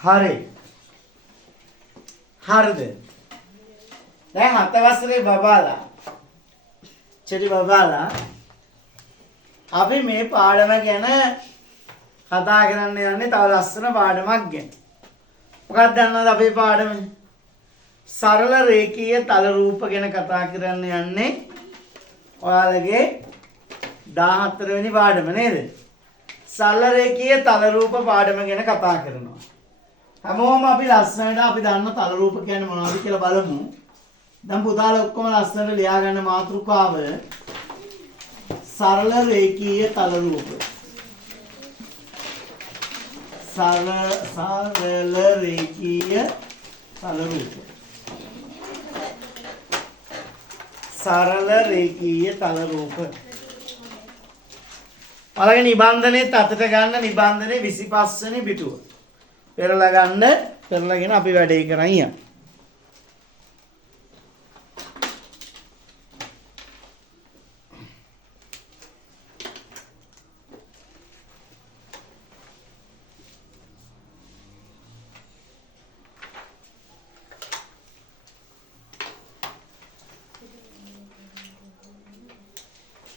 හරි. හරිද? දැන් 7 වසරේ බබාලා චෙටි බබාලා අපි මේ පාඩම ගැන කතා කරන්න යන්නේ තව ලස්සන පාඩමක් ගැන. මොකක්ද දන්නවද අපේ පාඩම? සරල රේඛීය තල රූප ගැන කතා කරන්න යන්නේ. ඔයාලගේ 14 වෙනි පාඩම නේද? සරල රේඛීය තල රූප පාඩම ගැන කතා කරනවා. හැමෝම අපි ලස්සනට අපි දන්න තල රූප කියන්නේ මොනවද කියලා බලමු. දැන් පුතාලා ඔක්කොම ලස්සනට ලියා ගන්න මාතෘකාව සරල රේඛීය තල රූප. සරල රේඛීය තල රූප. සරල රේඛීය තල රූප. බලන්න නිබන්ධනයේත් අතට ගන්න නිබන්ධනයේ 25 වෙනි පිටුව. පෙරලා ගන්න පෙරලාගෙන අපි වැඩේ කරන් යමු.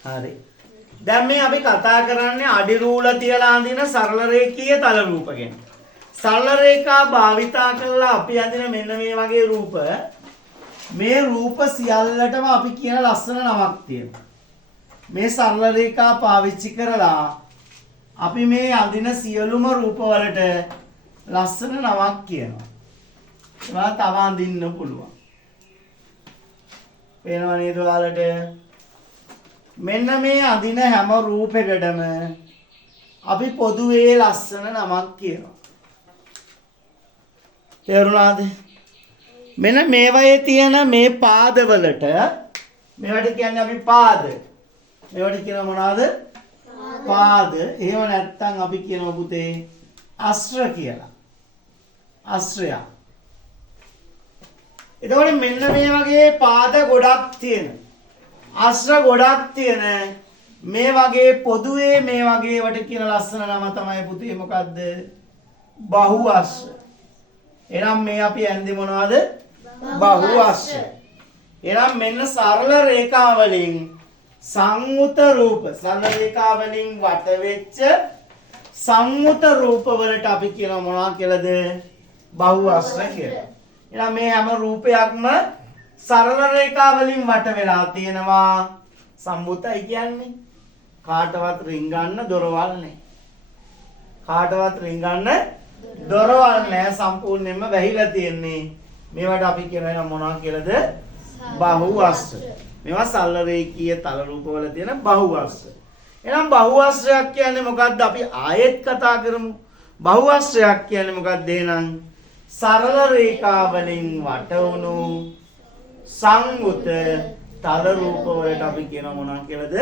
හරි. දැන් මේ අපි කතා කරන්නේ අඩි රූල තියලා අඳින සරල රේඛීය තල රූප ගැන. සරල රේඛා භාවිතා කරලා අපි අඳින මෙන්න මේ වගේ රූප. මේ රූප සියල්ලටම අපි කියන ලස්සන නමක් තියෙනවා. මේ සරල රේඛා පාවිච්චි කරලා අපි මේ අඳින සියලුම රූප වලට ලස්සන නමක් කියනවා. ඒවා තව අඳින්න පුළුවන්. පේනව නේද ඔයාලට? මෙන්න මේ අඳින හැම රූපයකටම අපි පොදුවේ ලස්සන නමක් කියනවා. තේරුණාද? මෙන්න මේවයේ තියෙන මේ පාදවලට මේවට කියන්නේ අපි පාද. මේවට කියන මොනවාද? පාද. එහෙම නැත්නම් අපි කියනවා පුතේ අස්ත්‍ර කියලා. අස්ත්‍රය. එතකොට මෙන්න මේ වගේ පාද ගොඩක් තියෙන අස්ත්‍ර ගොඩක් තියෙන මේ වගේ පොදුවේ මේ වගේ වට කියන ලස්සන නම තමයි පුතේ මොකද්ද? බහු අස්ත්‍ර. එහෙනම් මේ අපි ඇන්දි මොනවද? බහු අස්ත්‍ර. එහෙනම් මෙන්න සරල රේඛා වලින් සංයුත රූප සරල රේඛා වලින් වට වෙච්ච සංයුත රූප වලට අපි කියන මොනවා කියලාද? බහු අස්ත්‍ර කියලා. එහෙනම් මේ හැම රූපයක්ම සරල රේඛා වලින් වට වෙලා තියෙනවා. සම්මුතයි කියන්නේ කාටවත් රින්ගන්න දොරවල් නැහැ. කාටවත් රින්ගන්න දොරවල් නැහැ. සම්පූර්ණයෙන්ම වැහිලා තියෙන්නේ. මේවට අපි කියනවා මොනවා කියලාද? බහු අස්ත්‍ර. මේවා සරල රේඛීය තල රූප වල තියෙන බහු අස්ත්‍ර. එහෙනම් බහු අස්ත්‍රයක් කියන්නේ මොකද්ද? අපි ආයෙත් කතා කරමු. බහු අස්ත්‍රයක් කියන්නේ මොකක්ද? එහෙනම් සරල රේඛා වලින් වට වුණු සංයුත තල රූප වලට අපි කියන මොනවා කියලාද?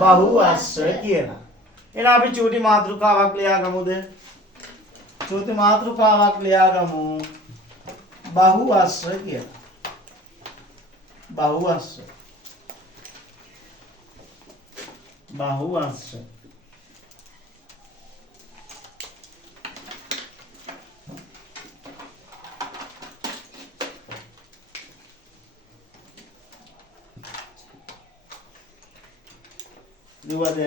බහු අස්ත්‍ර කියලා. එහෙනම් අපි චූටි මාතෘකාවක් ලියා ගමුද? චූටි මාතෘකාවක් ලියා ගමු. බහු අස්ත්‍ර කියලා. බහු අස්ත්‍ර. බහු අස්ත්‍ර. නුවද?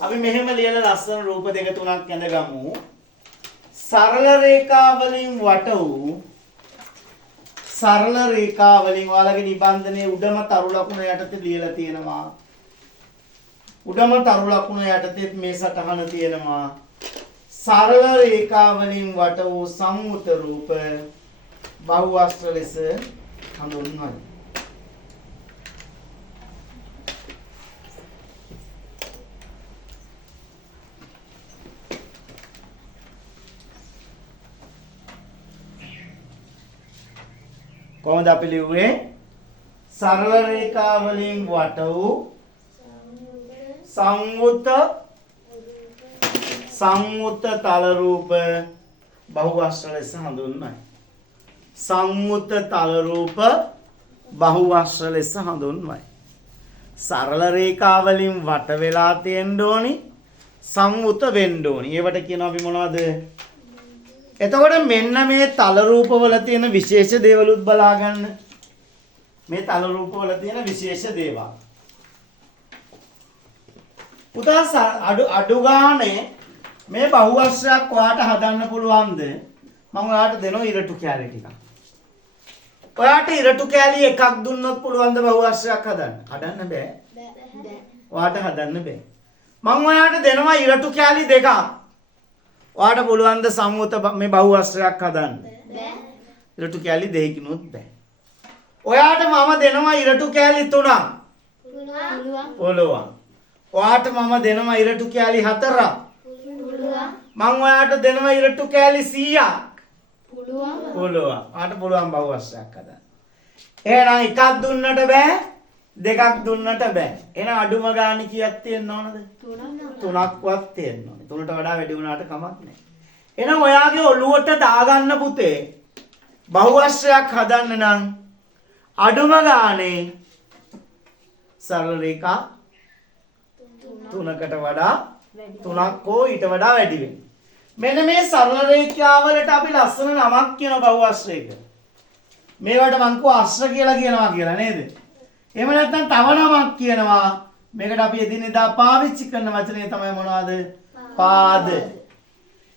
අපි මෙහෙම ලියලා ලස්සන රූප දෙක තුනක් ඇඳගමු. සරල රේඛා වලින් වට වූ සරල රේඛා වලින් ඔයාලගේ නිබන්ධනයේ උඩම තරු ලකුණ යටතේ ලියලා තියෙනවා. උඩම තරු ලකුණ යටතේ මේ සටහන තියෙනවා. සරල රේඛා වලින් වට වූ සංයුත රූප බහු අස්ත්‍ර ලෙස හඳුන්වනවා. කොහොමද අපි ලිව්වේ? සරල රේඛා වලින් වට වූ සංයුත තල රූප බහු අස්ත්‍ර ලෙස හඳුන්වයි. සංයුත තල රූප බහු අස්ත්‍ර ලෙස හඳුන්වයි. සරල රේඛා වලින් වට වෙලා තියෙන්න ඕනි. සංයුත වෙන්න ඕනි. ඒවට කියනවා අපි මොනවද? එතකොට මෙන්න මේ තල රූපවල තියෙන විශේෂ දේවලුත් බලා ගන්න. මේ තල රූපවල තියෙන විශේෂ දේවල්. පුතා අඩු ගානේ මේ බහුවර්ෂයක් ඔයාට හදන්න පුළුවන්ද? මම ඔයාට දෙනවා ඉරටු කැලි ටිකක්. ඔයාට ඉරටු කැලි එකක් දුන්නොත් පුළුවන්ද බහුවර්ෂයක් හදන්න? හදන්න බෑ. ඔයාට හදන්න බෑ. මම ඔයාට දෙනවා ඉරටු කැලි දෙකක්. ඔයාට පුළුවන්ද සම්මුත මේ බහුවර්ෂයක් හදන්න? බෑ. ඉරටු කැලි දෙකකිනුත් බෑ. ඔයාට මම දෙනවා ඉරටු කැලි තුනක්. පුළුවන්. ඔයාට මම දෙනවා ඉරටු කැලි හතරක්. පුළුවන්. මම ඔයාට දෙනවා ඉරටු කැලි 100ක්. පුළුවන්. පුළුවන්. ඔයාට පුළුවන් බහුවර්ෂයක් හදන්න. එහෙනම් එකක් දුන්නට බෑ. දෙකක් දුන්නට බෑ. එහෙනම් අඩුම ගාණි කීයක් තියෙන්න ඕනද? තුනක්වත් තියෙන්න ඕනේ. තුනට වඩා වැඩි වුණාට කමක් නැහැ. එහෙනම් ඔයාගේ ඔළුවට දාගන්න පුතේ බහුවර්ෂයක් හදන්න නම් අඩුම ගානේ සරල රේඛා තුනකට වඩා තුනක් හෝ ඊට වඩා වැඩි වෙන්න. මෙන්න මේ සරල රේඛාවලට අපි ලස්සන නමක් කියන බහුවර්ෂයක. මේවට මං කෝ අශ්‍ර කියලා කියනවා කියලා නේද? එහෙම නැත්නම් තව නමක් කියනවා. මේකට අපි එදිනෙදා පාවිච්චි කරන වචනේ තමයි මොනවද? පාද.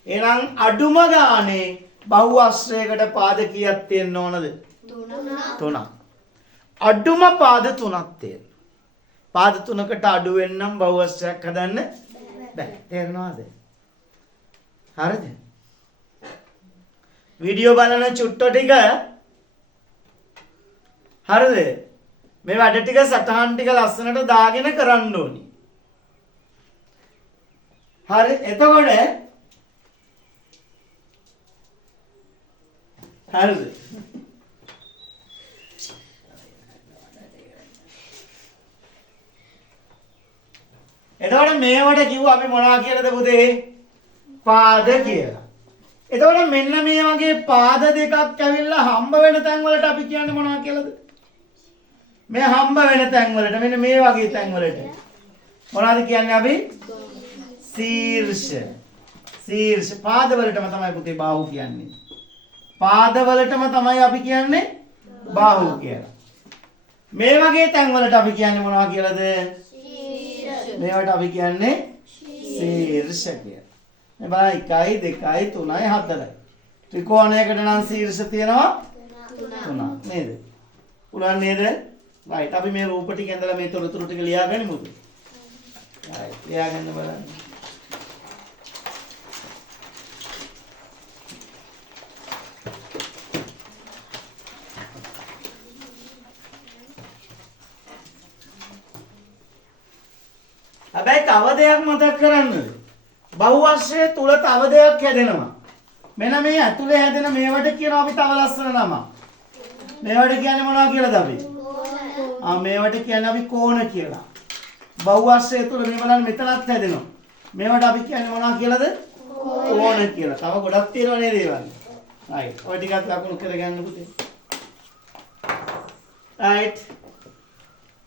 එහෙනම් අඩුම ගානේ බහුවර්ෂයකට පාද කීයක් තියෙන්න ඕනද? තුනක්. අඩුම පාද තුනක් තියෙන්න. පාද තුනකට අඩු වෙන්නම් බහුවර්ෂයක් හදන්න බෑ. තේරෙනවද? හරිද? වීඩියෝ බලන චුට්ටෝ ටික හරිද? මේ වැඩ ටික සටහන් ටික ලස්සනට දාගෙන කරන්න ඕනි. හරි එතකොට හරිද? එතකොට මේවට කිව්ව අපි මොනවා කියලාද පුතේ? පාද කියලා. එතකොට මෙන්න මේ වගේ පාද දෙකක් ඇවිල්ලා හම්බ වෙන තැන් වලට අපි කියන්නේ මොනවා කියලාද? මේ හම්බ වෙන තැන් වලට මෙන්න මේ වගේ තැන් වලට මොනවද කියන්නේ අපි? ශීර්ෂ. ශීර්ෂ පාද වලටම තමයි පුතේ බාහුව කියන්නේ. පාද වලටම තමයි අපි කියන්නේ බාහුව කියලා. මේ වගේ තැන් වලට අපි කියන්නේ මොනවා කියලාද? මේවට අපි කියන්නේ ශීර්ෂ කියලා. මේ බලන්න 1 2 3 4. ත්‍රිකෝණයකට නම් ශීර්ෂ තියෙනවා 3ක් නේද? පුළුවන් නේද? right අපි මේ රූප ටික ඇඳලා මේ තොරතුරු ටික ලියාගනිමුද? right ලියාගන්න බලන්න. හැබැයි තව දෙයක් මතක් කරන්න. බහුවර්ෂය තුල තව දෙයක් හැදෙනවා. මෙන්න මේ ඇතුලේ හැදෙන මේවට කියනවා අපි තව ලස්සන නම. මේවට කියන්නේ මොනවා කියලාද අපි? මේවට කියන්නේ අපි කෝණ කියලා. බහුවර්ෂය තුල මේ බලන්න මෙතනත් හැදෙනවා. මේවට අපි කියන්නේ මොනවා කියලාද? කෝණ කියලා. තව ගොඩක් තියෙනවා නේද ඒවා? right. ඔය ටිකත් ලකුණු කරගන්න පුතේ. right.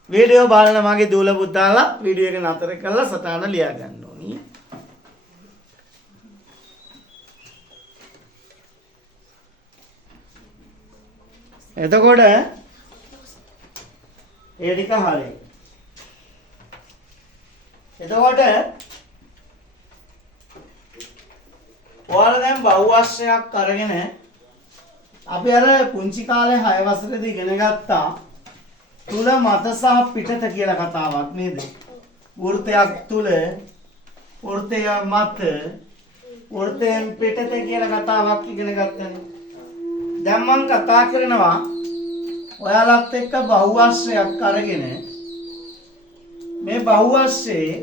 වීඩියෝ බලන මගේ දූල පුතාලා වීඩියෝ එක නතර කරලා සටහන ලියා ගන්න ඕනි. එතකොට ඒ ටික හරියි. එතකොට ඔයාලා දැන් බහුවර්ෂයක් අරගෙන අපි අර පුංචි කාලේ 6 වසරේදී ඉගෙන ගත්තා තුල මත සහ පිටත කියලා කතාවක් නේද? වෘත්තයක් තුල වෘත්තය මත වෘත්තයෙන් පිටත කියලා කතාවක් ඉගෙන ගත්තනේ. දැන් මම කතා කරනවා ඔයාලත් එක්ක බහුවර්ෂයක් අරගෙන මේ බහුවර්ෂයේ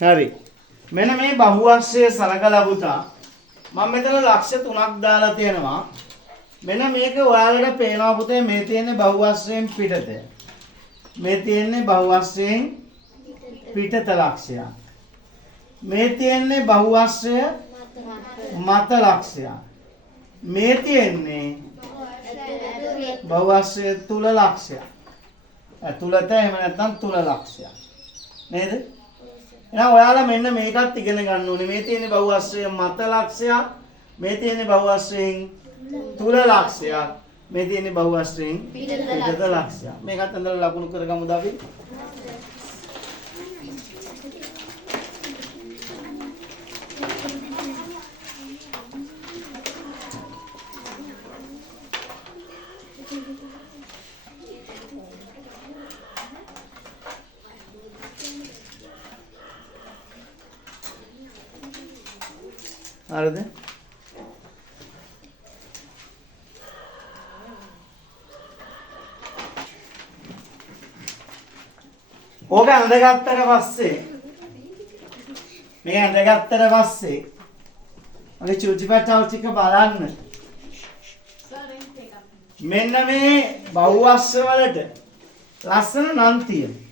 හරි මෙන්න මේ බහුවර්ෂයේ සලකලා පුතා මම මෙතන ලක්ෂ 3ක් දාලා තියෙනවා. මෙන්න මේක ඔයාලට පේනවා පුතේ මේ තියෙන්නේ බහුවර්ෂයෙන් පිටත. මේ තියෙන්නේ බහුවර්ෂයෙන් පිටත ලක්ෂයක්. මේ තියෙන්නේ බහුවර්ෂය මත ලක්ෂයක්. මේ තියෙන්නේ බහුවස්ත්‍රය තුල ලක්ෂයක්. ඇතුළත එහෙම නැත්නම් තුල ලක්ෂයක්. නේද? එහෙනම් ඔයාලා මෙන්න මේකත් ඉගෙන ගන්න ඕනේ. මේ තියෙන්නේ බහුවස්ත්‍රයෙන් මත ලක්ෂයක්. මේ තියෙන්නේ බහුවස්ත්‍රයෙන් තුල ලක්ෂයක්. මේ තියෙන්නේ බහුවස්ත්‍රයෙන් පිටත ලක්ෂයක්. මේකත් අඳලා ලකුණු කරගමුද අපි? හරිද? ඕක ඇඳගත්තට පස්සේ මේ ඇඳගත්තට පස්සේ මගේ චුචිපට්ටාව ටික බලන්න. මෙන්න මේ බහුවස්ත්‍ර වලට ලස්සන නම් තියෙනවා.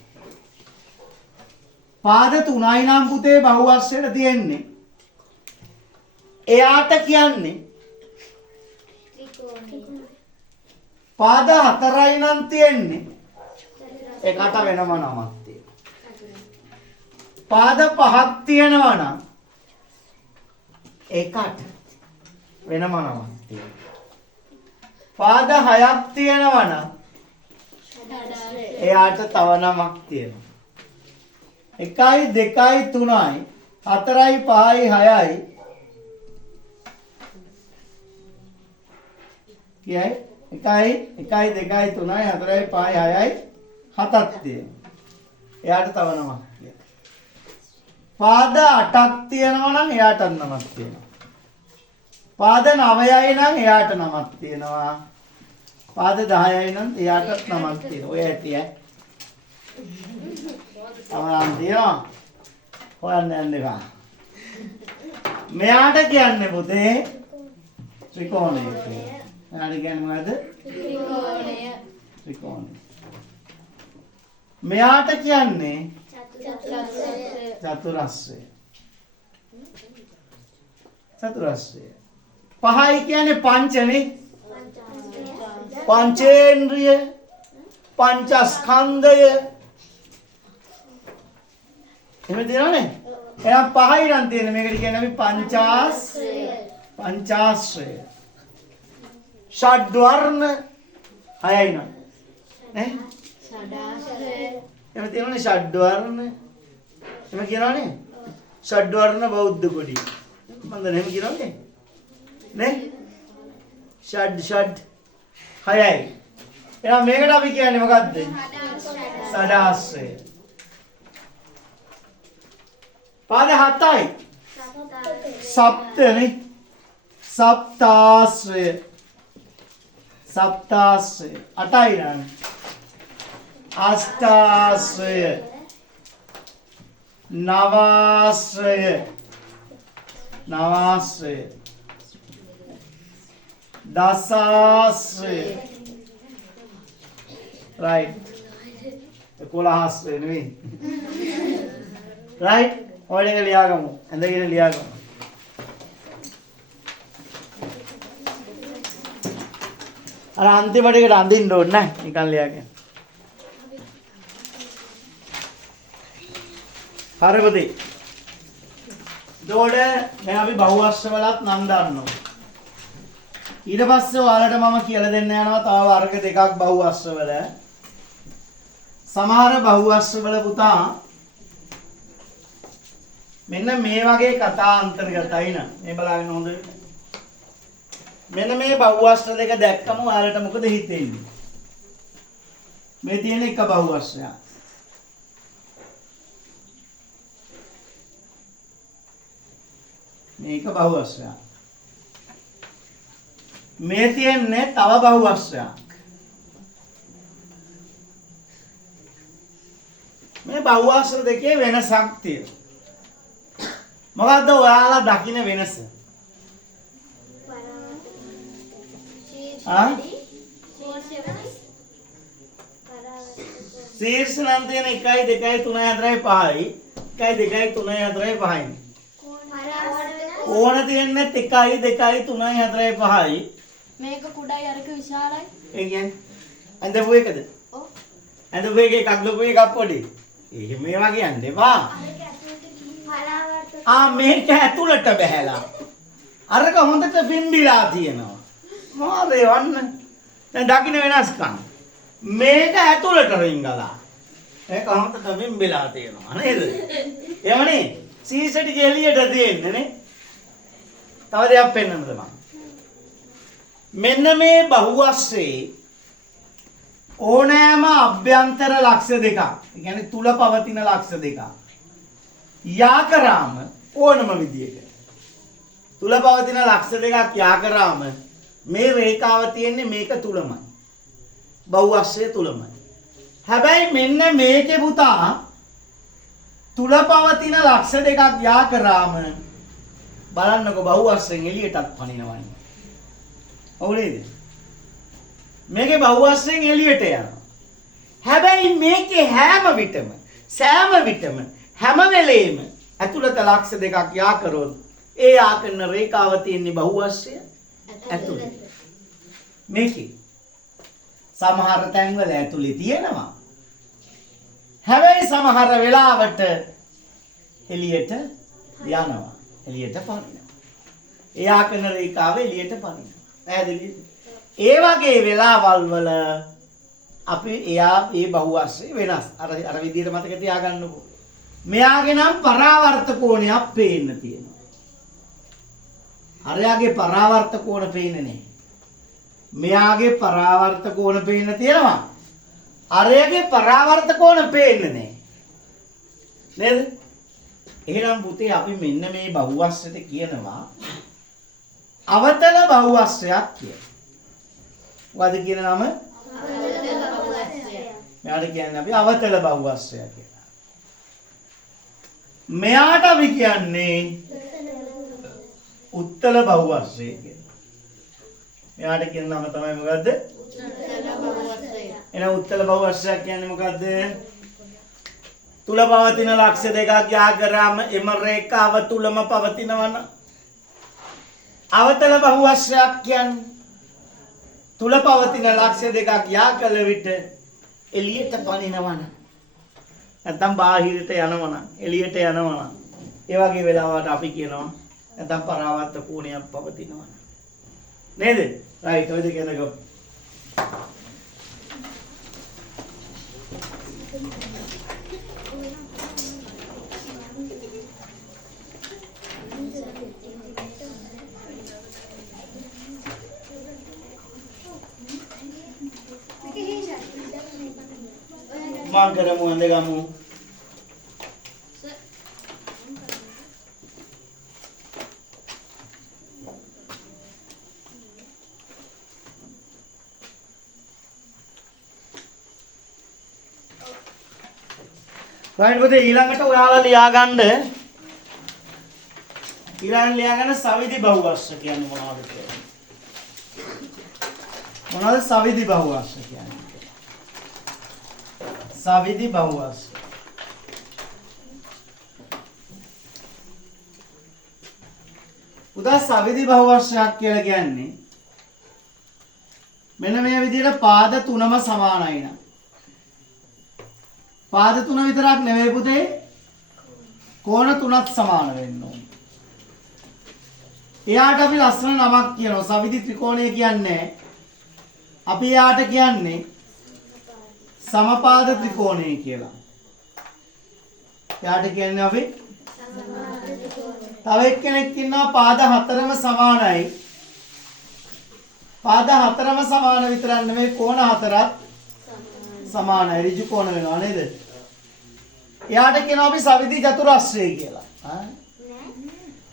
පාද 3යි නම් පුතේ බහුවස්ත්‍රයට තියෙන්නේ. එයාට කියන්නේ පාද 4යි නම් තියෙන්නේ. ඒකට වෙනම නමක් තියෙනවා. පාද 5ක් තියෙනවා නම් ඒකට වෙනම නමක් තියෙනවා. පාද 6ක් තියෙනවා නම් එයාට තව නමක් තියෙනවා. 1යි 2යි 3යි 4යි 5යි 6යි කියයි 1යි 2යි 3යි 4යි 5යි 6යි 7ක් තියෙනවා. එයාට තව නමක් තියෙනවා. පාද 8ක් තියෙනවා නම් එයාට නමක් තියෙනවා. පාද 9යි නම් එයාට නමක් තියෙනවා. පාද 10යි නම් එයාටත් නමක් තියෙනවා. ඔය ඇටිය. තමන් තියනවා. හොයන්න යන්න එපා. මෙයාට කියන්නේ පුතේ ත්‍රිකෝණය කියලා. එයාට කියන්නේ මොකද්ද? ත්‍රිකෝණය. ත්‍රිකෝණය. මෙයාට කියන්නේ චතුරස්‍රය. චතුරස්‍රය. 5යි කියන්නේ පංචනේ. පංචේන්ද්‍රිය, පංචස්කන්ධය. එහෙම තියෙනවනේ. එහෙනම් 5යි නම් තියෙන්නේ. මේකට කියන්නේ අපි පංචාශ්‍රය. පංචාශ්‍රය. ෂඩ් වර්ණ 6යි නම්. නේ? ෂඩාශ්‍රය. එහෙම තියෙනවනේ ෂඩ් වර්ණ. එහෙම කියනවනේ. ෂඩ් වර්ණ බෞද්ධ කොටි. මන්ද එහෙම කියනවනේ. නේ? ෂඩ් 6යි. එහෙනම් මේකට අපි කියන්නේ මොකද්ද? ෂඩාශ්‍රය. පාද 7යි. සප්තනේ. සප්තාශ්‍රය. සප්තාශ්‍රය. 8යි නම් අෂ්ටාශ්‍රය. නවාශ්‍රය. නවාශ්‍රය. දසාශ්‍රය. right 11ශ්‍රය නෙවෙයි. right ඔය දෙක ලියාගමු. ඇඳගෙන ලියාගමු. අර අන්තිමට එකට අඳින්න ඕනේ නැහැ. නිකන් ලියාගෙන. හරි පුතේ. එතකොට දැන් අපි බහුවස්ත්‍ර වලත් නම් දන්නවා. ඊට පස්සේ ඔයාලට මම කියලා දෙන්න යනවා තව වර්ග දෙකක් බහුවස්ත්‍ර වල. සමහර බහුවස්ත්‍ර වල පුතා මෙන්න මේ වගේ කතා අන්තර්ගතයි න ะ. මේ බලන්න හොඳට. මෙන්න මේ බහුවස්ත්‍ර දෙක දැක්කම ඔයාලට මොකද හිතෙන්නේ? මේ තියෙන එක බහුවස්ත්‍රයක්. මේක බහුවස්ත්‍රයක්. මේ තියෙන්නේ තව බහුවස්ත්‍රයක්. මේ බහුවස්ත්‍ර දෙකේ වෙනසක් තියෙනවා. මොකද්ද ඔයාලා දකින්න වෙනස? ශීර්ෂ නම් තියෙන 1 2 3 4 5යි 1 2 3 4 5යි. ඕන තියෙන්නේ 1 2 3 4 5යි. මේක කුඩායි අරක විශාලයි. ඒ කියන්නේ අඳපු එකද? ඔව්. අඳපු එකේ එකක් ලොකු එකක් පොඩි. එහෙම ඒවා කියන්නේ එපා. මේක ඇතුළට බහැලා. අරක හොඳට පිම්බිලා තියෙනවා. මොකද වන්න? දැන් දකින්න වෙනස්කම්. මේක ඇතුළට රිංගලා. මේක හොඳට පිම්බිලා තියෙනවා නේද? එහෙමනේ. සීසටි එළියට තියෙන්නේ නේ. තව දෙයක් පෙන්වන්න තමයි. මෙන්න මේ බහුවස්සේ ඕනෑම අභ්‍යන්තර ලක්ෂ දෙකක්. ඒ කියන්නේ තුල පවතින ලක්ෂ දෙකක්. යා කරාම ඕනම විදියකට තුල පවතින ලක්ෂ දෙකක් යා කරාම මේ රේඛාව තියෙන්නේ මේක තුලමයි. බහුවස්සේ තුලමයි. හැබැයි මෙන්න මේකේ පුතා තුල පවතින ලක්ෂ දෙකක් යා කරාම බලන්නකො බහුවස්යෙන් එළියටත් පනිනවන්නේ. ඔව් නේද? මේකේ බහුවස්යෙන් එළියට යනවා. හැබැයි මේකේ හැම විටම සෑම විටම හැම වෙලේම ඇතුළත ලක්ෂ දෙකක් යා කරොත් ඒ යා කරන රේඛාව තියෙන්නේ බහුවස්ය ඇතුළේ. මේකේ සමහර තැන්වල ඇතුළේ තියෙනවා. හැබැයි සමහර වෙලාවට එළියට යනවා. එළියට පනිනවා. එයා කරන රේඛාව එළියට පනිනවා. පැහැදිලිද? ඒ වගේ වෙලාවල් වල අපි එයා මේ බහුවස්සේ වෙනස්. අර විදිහට මතක තියාගන්නකෝ. මෙයාගේ නම් පරාවර්ත කෝණයක් පේන්න තියෙනවා. අරයාගේ පරාවර්ත කෝණ පේන්නේ නැහැ. මෙයාගේ පරාවර්ත කෝණ පේන්න තියෙනවා. අරයාගේ පරාවර්ත කෝණ පේන්නේ නැහැ. නේද? එහෙනම් පුතේ අපි මෙන්න මේ බහුවස්සට කියනවා අවතල බහුවස්සයක් කියලා. මොකද කියන නම? අවතල බහුවස්සය. මෙයාට කියන්නේ අපි අවතල බහුවස්සය කියලා. මෙයාට අපි කියන්නේ උත්තල බහුවස්සය කියලා. මෙයාට කියන නම තමයි මොකද්ද? උත්තල බහුවස්සය. එහෙනම් උත්තල බහුවස්සයක් කියන්නේ මොකද්ද? තුල පවතින ලක්ෂ දෙකක් යා කරාම එම රේඛාව තුලම පවතිනවන අවතල බහුවස්සයක් කියන්නේ තුල පවතින ලක්ෂ දෙකක් යා කළ විට එළියට පනිනවන නැත්නම් බාහිරට යනවන එළියට යනවන ඒ වගේ වෙලාවට අපි කියනවා නැත්නම් පරාවර්ත කෝණයක් පවතිනවන නේද? රයිට් ඔය දෙක නේද? මං කරමු හඳ ගමු. රයිට් පුතේ ඊළඟට ඔයාලා ලියාගන්න සවිදි බහුවස්ස කියන්නේ මොනවද කියලා. මොනවද සවිදි බහුවස්ස කියන්නේ? සවිදි බහුවස්ස. උදා සවිදි බහුවස්සයක් කියලා කියන්නේ මෙන්න මේ විදිහට පාද තුනම සමානයි න ะ. පාද තුන විතරක් නෙවෙයි පුතේ කෝණ තුනත් සමාන වෙන්න ඕනේ. එයාට අපි ලස්සන නමක් කියනවා සවිදි ත්‍රිකෝණය කියන්නේ. අපි එයාට කියන්නේ සමපාද ත්‍රිකෝණය කියලා. එයාට කියන්නේ අපි සමපාද ත්‍රිකෝණය. තව එක්කෙනෙක් ඉන්නවා පාද හතරම සමානයි. පාද හතරම සමාන විතරක් නෙවෙයි කෝණ හතරත් සමානයි. ඍජු කෝණ වෙනවා නේද? එයාට කියනවා අපි සවිදි චතුරස්‍රය කියලා.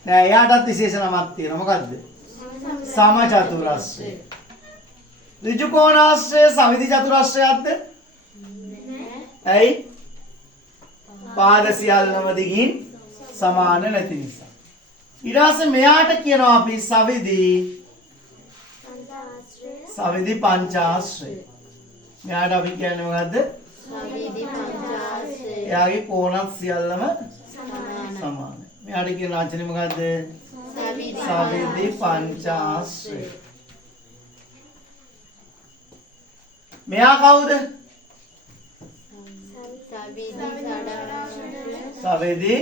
නෑ එයාටත් විශේෂ නමක් තියෙනවා. මොකද්ද? සම චතුරස්‍රය. ඍජු කෝණාශ්‍රය සවිදි චතුරස්‍රයක්ද? ඇයි? පාද සියල්ලම දිගින් සමාන නැති නිසා. ඊට පස්සේ මෙයාට කියනවා අපි සවිදි පංචාශ්‍රය. මෙයාට අපි කියන්නේ මොකද්ද? සවිදි පංචාශ්‍රය. එයාගේ කෝණත් සියල්ලම සමානයි. මෙයාට කියන වචනේ මොකද්ද? සවිධි පංචාශ්‍රය. මෙයා කවුද? සවිධි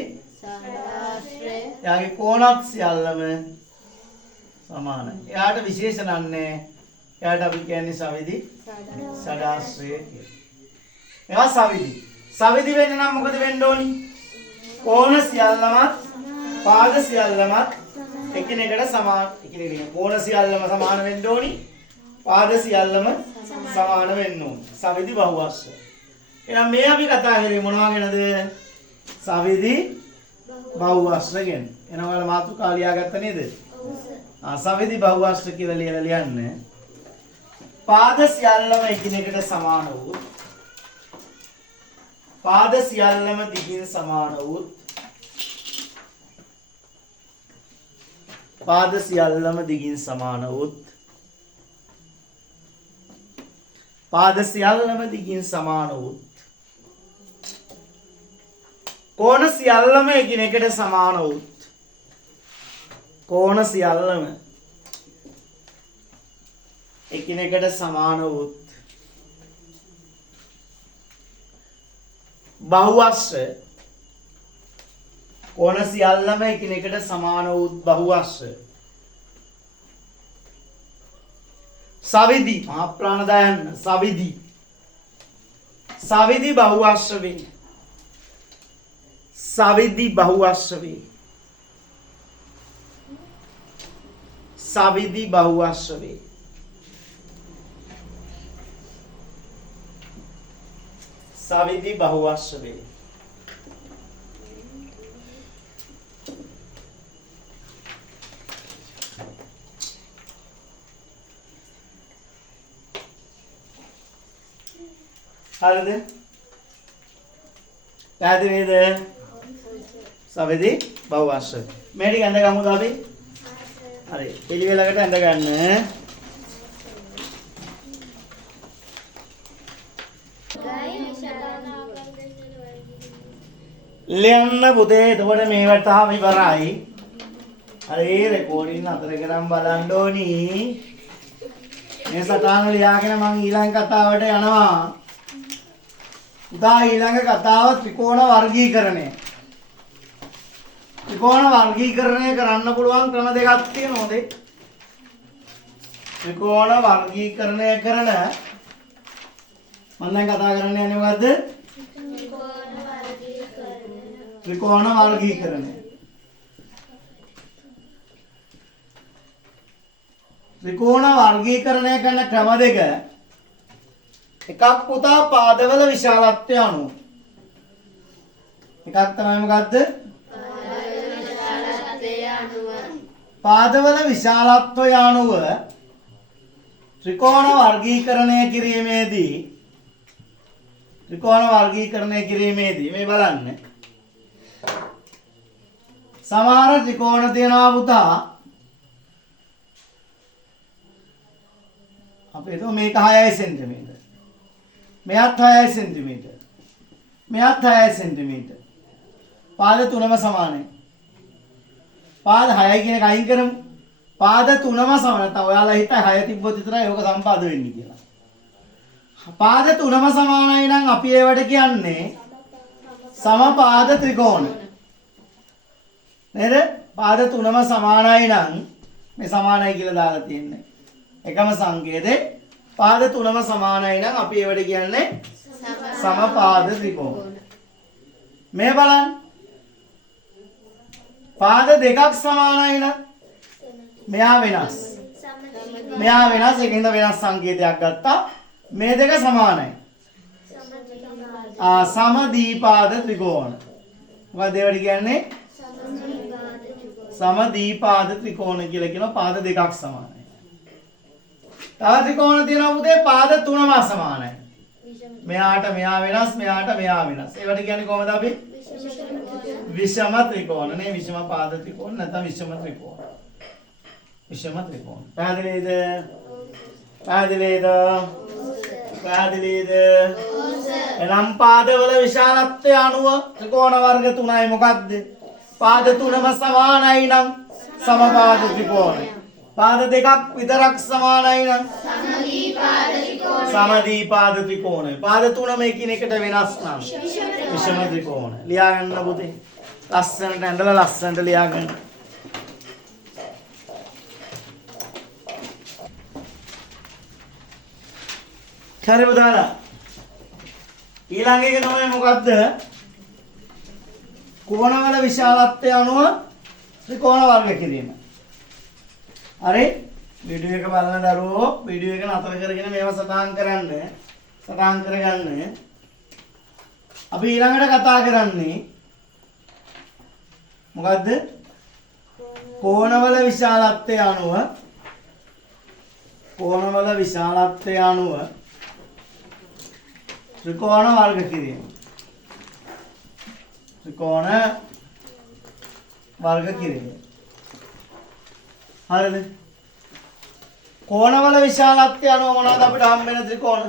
එයාගේ කෝණත් සියල්ලම සමානයි. එයාට විශේෂණ නැහැ. එයාට අපි කියන්නේ සවිධි ෂඩාශ්‍රය කියලා. එයා සවිධි. සවිධි වෙන්න නම් මොකද වෙන්න ඕනි? කෝණ සියල්ලමත් පාද සියල්ලමත් එකිනෙකට සමාන. කෝණ සියල්ලම සමාන වෙන්න ඕනි. පාද සියල්ලම සමාන වෙන්න ඕනි. සවිධි බහුවශ්‍ර. එහෙනම් මේ අපි කතා කරේ මොනවා ගැනද? සවිධි බහුවශ්‍ර ගැන. එහෙනම් ඔයාලා මාතෘකාව ලියාගත්ත නේද? සවිධි බහුවශ්‍ර කියලා ලියලා ලියන්න. පාද සියල්ලම එකිනෙකට සමාන වූ පාද සියල්ලම දිගින් සමාන වූ පාද සියල්ලම දිගින් සමාන වූ පාද සියල්ලම දිගින් සමාන වූ කෝණ සියල්ලම එකිනෙකට සමාන වූ කෝණ සියල්ලම එකිනෙකට සමාන වූ බහුවශ්‍ර කෝණ සියල්ලම එකිනෙකට සමාන වූ බහුවශ්‍ර සවිධි මහා ප්‍රාණදායන්න සවිධි බහුවශ්‍ර වේ. සවිධි බහුවශ්‍ර වේ. සවිධි බහුවශ්‍ර වේ. සවිධි බහුවශ්‍ර වේ. හරිද? පැහැදිලිද? සවිධි බහුවශ්‍ර. මේ ටික ඇඳ ගමුද අපි? හරි. පිළිවෙලකට ඇඳ ගන්න. ලියන්න පුතේ. එතකොට මේවට තාම ඉවරයි. හරි රෙකෝඩින් අතර කරන් බලන්න ඕනි. මේ සටහන ලියාගෙන මම ඊළඟ කතාවට යනවා. උදා ඊළඟ කතාව ත්‍රිකෝණ වර්ගීකරණය. ත්‍රිකෝණ වර්ගීකරණය කරන්න පුළුවන් ක්‍රම දෙකක් තියෙනවා නේ. ත්‍රිකෝණ වර්ගීකරණය කරන මම දැන් කතා කරන්න යන්නේ මොකද්ද? ත්‍රිකෝණ වර්ගීකරණය. ත්‍රිකෝණ වර්ගීකරණය කරන ක්‍රම දෙක. එකක් පුතා පාදවල විශාලත්වය අනුව. එකක් තමයි මොකද්ද? පාදවල විශාලත්වය අනුව ත්‍රිකෝණ වර්ගීකරණය කිරීමේදී මේ බලන්න. සමහර ත්‍රිකෝණ තියෙනවා පුතා. අපි හිතමු මේක 6 සෙන්ටිමීටර. මෙයත් 6 සෙන්ටිමීටර. මෙයත් 6 සෙන්ටිමීටර. පාද තුනම සමානයි. පාද 6යි කියන එක අයින් කරමු. පාද තුනම සමාන. නැත්නම් ඔයාලා හිතයි 6 තිබ්බොත් විතරයි ඕක සම්පාද වෙන්නේ කියලා. පාද තුනම සමානයි නම් අපි ඒවට කියන්නේ සමපාද ත්‍රිකෝණ. නේද? පාද තුනම සමානයි නම් මේ සමානයි කියලා දාලා තියෙන්නේ. එකම සංකේතේ පාද තුනම සමානයි නම් අපි ඒවට කියන්නේ සමපාද ත්‍රිකෝණ. මේ බලන්න. පාද දෙකක් සමානයි නම් මෙයා වෙනස්. මෙයා වෙනස්. ඒකින්ද වෙනස් සංකේතයක් ගත්තා. මේ දෙක සමානයි. සමදීපාද ත්‍රිකෝණ. මොකද ඒවට කියන්නේ? සමදීපාද ත්‍රිකෝණ කියලා කියනවා. පාද දෙකක් සමානයි. තව ත්‍රිකෝණ තියෙනවා පුතේ පාද තුනම සමානයි. මෙයාට මෙයා වෙනස්, මෙයාට මෙයා වෙනස්. ඒවට කියන්නේ කොහොමද අපි? විෂම ත්‍රිකෝණ නේ. විෂම පාද ත්‍රිකෝණ නැත්නම් විෂම ත්‍රිකෝණ. විෂම ත්‍රිකෝණ. පැහැදිලිද? පැහැදිලිද? පැහැදිලිද? එනම් පාදවල විශාලත්වය අනුව ත්‍රිකෝණ වර්ග තුනයි මොකක්ද? පාද තුනම සමානයි නම් සමපාද ත්‍රිකෝණය. පාද දෙකක් විතරක් සමානයි නම් සමදීපාද ත්‍රිකෝණය. පාද තුනම එකිනෙකට වෙනස් නම් විෂම ත්‍රිකෝණය. ලියා ගන්න පුතේ. ලස්සනට ඇඳලා ලස්සනට ලියා ගන්න. හරි පුතාලා. ඊළඟ එක තමයි මොකද්ද? කෝණවල විශාලත්වය අනුව ත්‍රිකෝණ වර්ග කිරීම. හරි? වීඩියෝ එක බලන දරුවෝ වීඩියෝ එක නතර කරගෙන මේවා සටහන් කරන්න. සටහන් කරගන්න. අපි ඊළඟට කතා කරන්නේ මොකද්ද? කෝණවල විශාලත්වය අනුව ත්‍රිකෝණ වර්ග කිරීම. ත්‍රිකෝණ වර්ග කිරීම. හරිද? කෝණවල විශාලත්වය අනුව මොනවද අපිට හම්බ වෙන ත්‍රිකෝණ?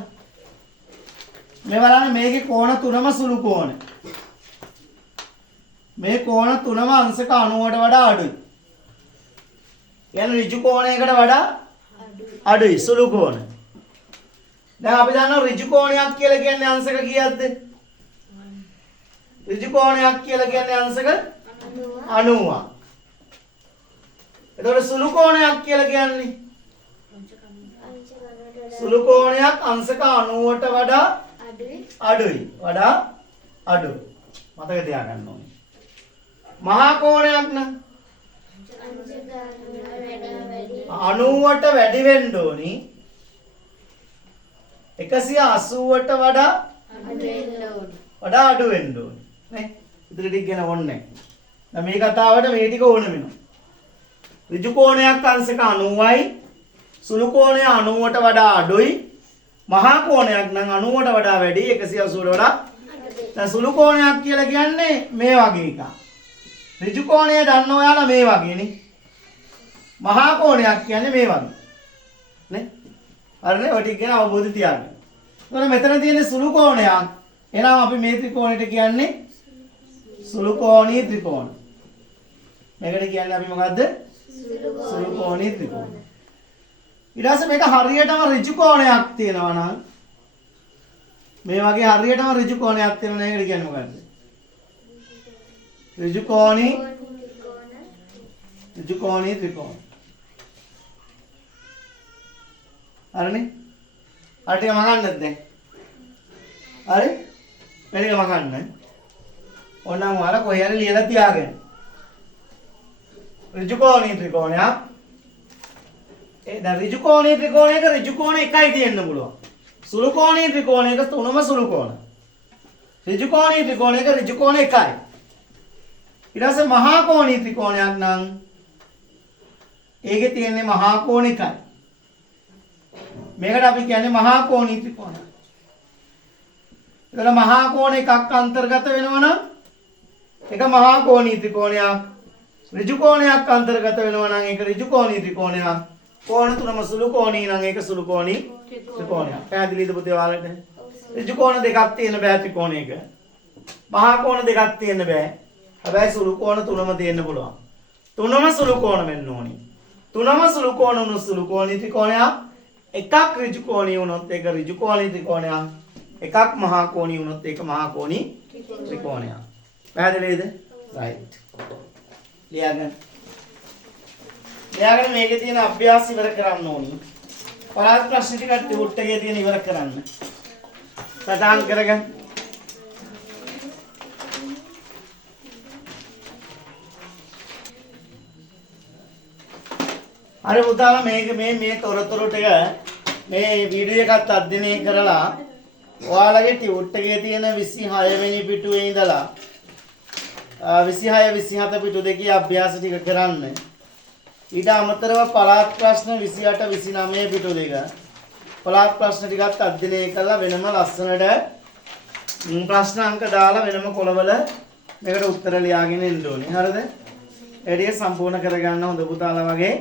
මේ බලන්න මේකේ කෝණ තුනම සුළු කෝණ. මේ කෝණ තුනම අංශක 90ට වඩා අඩුයි. يعني ඍජු කෝණයකට වඩා අඩුයි සුළු කෝණ. දැන් අපි දන්නවා ඍජු කෝණයක් කියලා කියන්නේ අංශක කීයක්ද? ඍජු කෝණයක් කියලා කියන්නේ අංශක 90ක්. එතකොට සුළු කෝණයක් කියලා කියන්නේ සුළු කෝණයක් අංශක 90ට වඩා අඩුයි. අඩුයි. මතක තියාගන්න ඕනේ. මහා කෝණයක් නම් 90ට වැඩි වෙන්න ඕනි. 180ට වඩා අඩු වෙන්න ඕනි. නේ? ඉතින් ටික ගැන ඕනේ. දැන් මේ කතාවට මේ ටික ඕන වෙනවා. ඍජු කෝණයක් අංශක 90යි. සුළු කෝණය 90ට වඩා අඩුයි. මහා කෝණයක් නම් 90ට වඩා වැඩි 180ට වඩා. දැන් සුළු කෝණයක් කියලා කියන්නේ මේ වගේ එකක්. ඍජු කෝණය දන්න ඔයාලා මේ වගේනේ. මහා කෝණයක් කියන්නේ මේ වගේ. නේ? හරිනේ? ඔය ටික ගැන අවබෝධය තියාගන්න. එතකොට මෙතන තියෙන සුළු කෝණයක්. එහෙනම් අපි මේ ත්‍රිකෝණයට කියන්නේ සුළු කෝණී ත්‍රිකෝණ. මේකට කියන්නේ අපි මොකද්ද? සුළු කෝණී ත්‍රිකෝණ. ඊට පස්සේ මේක හරියටම ඍජු කෝණයක් තියෙනවා නම් මේ වගේ හරියටම ඍජු කෝණයක් තියෙනවා නම් ඒකට කියන්නේ මොකද්ද? ඍජු කෝණී ත්‍රිකෝණ. හරිනේ? අර ටික මගන්නද දැන්? හරි? මේක මගන්න. ඕනනම් ඔයාලා කොහේ හරි ලියලා තියාගන්න. ඍජු කෝණී ත්‍රිකෝණයක්. ඒ දැන් ඍජු කෝණී ත්‍රිකෝණයක ඍජු කෝණ එකයි තියෙන්න පුළුවන්. සුළු කෝණී ත්‍රිකෝණයක තුනම සුළු කෝණ. ඍජු කෝණී ත්‍රිකෝණයක ඍජු කෝණ එකයි. ඊට පස්සේ මහා කෝණී ත්‍රිකෝණයක් නම් ඒකේ තියෙන්නේ මහා කෝණ එකයි. මේකට අපි කියන්නේ මහා කෝණී ත්‍රිකෝණය. ඒතර මහා කෝණ එකක් අන්තර්ගත වෙනවා නම් ඒක මහා කෝණී ත්‍රිකෝණයක්. ඍජු කෝණයක් අන්තර්ගත වෙනවා නම් ඒක ඍජු කෝණී ත්‍රිකෝණයක්. කෝණ තුනම සුළු කෝණී නම් ඒක සුළු කෝණී ත්‍රිකෝණයක්. පැහැදිලිද පුතේ ඔයාලට? ඍජු කෝණ දෙකක් තියෙන බෑ ත්‍රිකෝණයක. මහා කෝණ දෙකක් තියෙන්න බෑ. හැබැයි සුළු කෝණ තුනම තියෙන්න පුළුවන්. තුනම සුළු කෝණ වෙන්න ඕනි. තුනම සුළු කෝණ වුණු සුළු කෝණී ත්‍රිකෝණයක්. එකක් ඍජු කෝණී වුණොත් ඒක ඍජු කෝණී ත්‍රිකෝණයක්. එකක් මහා කෝණී වුණොත් ඒක මහා කෝණී ත්‍රිකෝණයක්. පැහැදිලිද? රයිට්. ලියන්න. ලියාගෙන මේකේ තියෙන අභ්‍යාස ඉවර කරන්න ඕනි. පළාත් ප්‍රශ්න ටිකක් ටියුට් එකේ තියෙන ඉවර කරන්න. සටහන් කරගන්න. අර පුතාලා මේක මේ තොරතුරු ටික මේ වීඩියෝ එකත් අධ්‍යයනය කරලා ඔයාලගේ ටියුට් එකේ තියෙන 26 වෙනි පිටුවේ ඉඳලා 26 27 පිටු දෙකේ අභ්‍යාස ටික කරන්න. ඊට අමතරව පළාත් ප්‍රශ්න 28 29 පිටු දෙක පළාත් ප්‍රශ්න ටිකත් අධ්‍යයනය කරලා වෙනම ලස්සනට ප්‍රශ්න අංක දාලා වෙනම කොළවල මේකට උත්තර ලියාගෙන එන්න ඕනේ. හරිද? ඒ ටික සම්පූර්ණ කරගන්න හොඳ පුතාලා වගේ.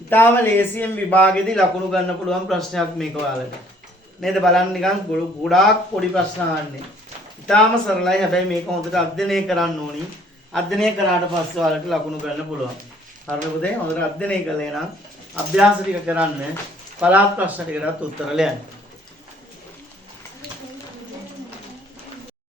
ඉතාලම ලේසියෙන් විභාගෙදී ලකුණු ගන්න පුළුවන් ප්‍රශ්නයක් මේක ඔයාලට. නේද? බලන්න නිකන් ගොඩාක් පොඩි ප්‍රශ්න අහන්නේ. ඉතාලම සරලයි. හැබැයි මේක හොඳට අධ්‍යයනය කරන්න ඕනි. අධ්‍යයනය කරාට පස්සේ ඔයාලට ලකුණු ගන්න පුළුවන්. හරිද පුතේ? හොඳට අධ්‍යයනය කළේ නම් අභ්‍යාස ටික කරන්න. පළාත් ප්‍රශ්න ටිකටත් උත්තර ලියන්න.